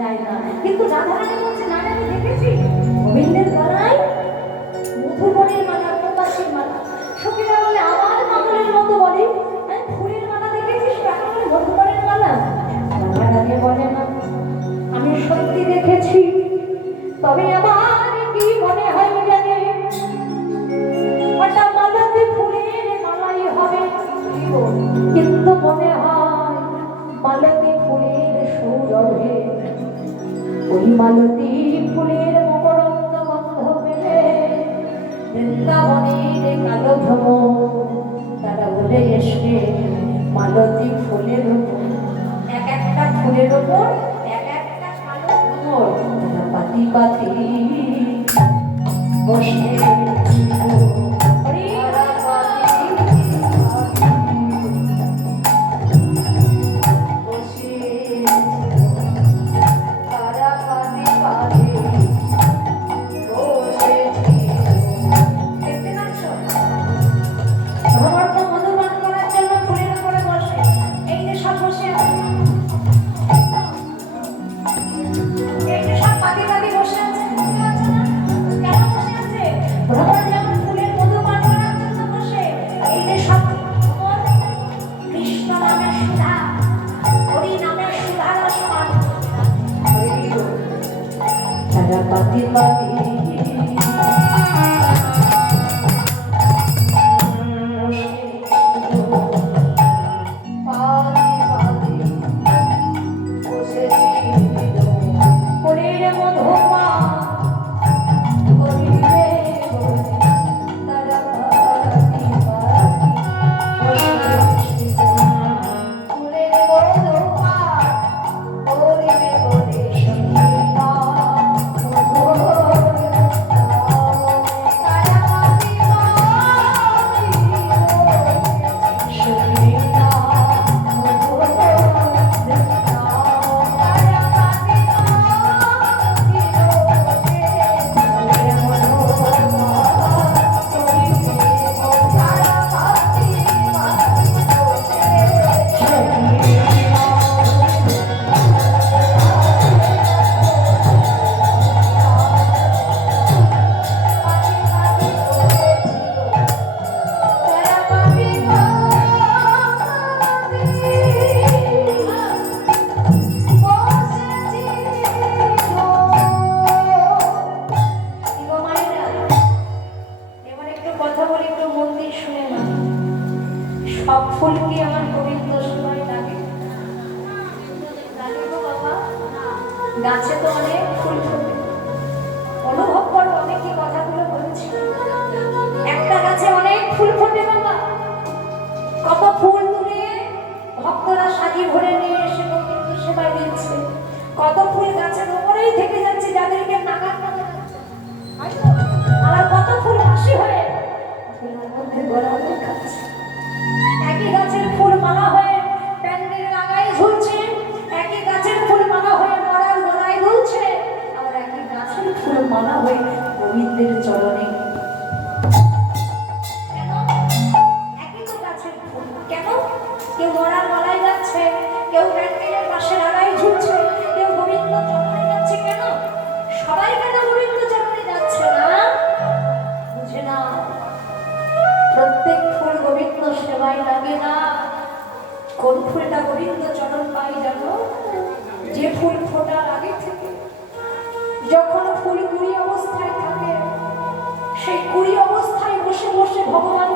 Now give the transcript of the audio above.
যায় না। কিন্তু রাধারানী বলছে না, আমি দেখেছি গোবিন্দের গলায় মধুবনের মালা, প্রকাশের মালা। সখীরা বলে আমার পাগলের মতো বলে ফুলের মালা দেখেছিস, তাকে বলে মধুবনের মালা। রাধারানী বলে না, আমি সত্যি দেখেছি, তবে আমার কি মনে হয় জানে ওটা মালাতে ফুলের মালাই হবে, কিন্তু মনে হয় মালতী ফুলের সৌরভে, ওই মালতী ফুলের মকরন্দ গন্ধ পেলে বৃন্দাবনের কালো ভ্রমর তারা বলে এসে মালতী ফুলের ওপর, এক একটা ফুলের ওপর এক একটা কালো ভ্রমর তারা পাতি পাতি বসে পাতি পাতি সব ফুল কি আমার গোবিন্দ সেবায় লাগে? গাছে তো অনেক ফুল ফোটে, অনুভব করো আমি কি কথাগুলো বলছি। একটা গাছে অনেক ফুল ফোটে বাবা, কত ফুল তুলে ভক্তরা সাজি ভরে নিয়ে এসে গোবিন্দ সেবায় দিচ্ছে, কত ফুল গাছের উপরেই থেকে যাচ্ছে যাদেরকে নাগাল করা যাচ্ছে, আর কত ফুল হাসি হয়ে ফুলের মধ্যে গড়াগড়ি খাচ্ছে। একই গাছের ফুল মালা হয়ে প্যান্ডেলের আগায় ঝুলছে, একই গাছের ফুল মালা হয়ে মরার গলায় দুলছে, আবার একই গাছের ফুল মালা হয়ে গোবিন্দের চরণে। কেন? একই তো গাছের ফুল, কেন? কেউ মরার গলায় যাচ্ছে, কেউ প্যান্ডেলের পাশে আগায় ঝুলছে, কেউ গোবিন্দ চরণে যাচ্ছে। কেন? সবাই কেন গোবিন্দ চরণে যাচ্ছে না? বুঝে না, প্রত্যেক ফুল গোবিন্দ সেবায় লাগে না। কোন ফুলটা গোবিন্দ চরণ পাই জানো? যে ফুল ফোটার আগে থেকে, যখন ফুল কুড়ি অবস্থায় থাকে, সেই কুড়ি অবস্থায় বসে বসে ভগবান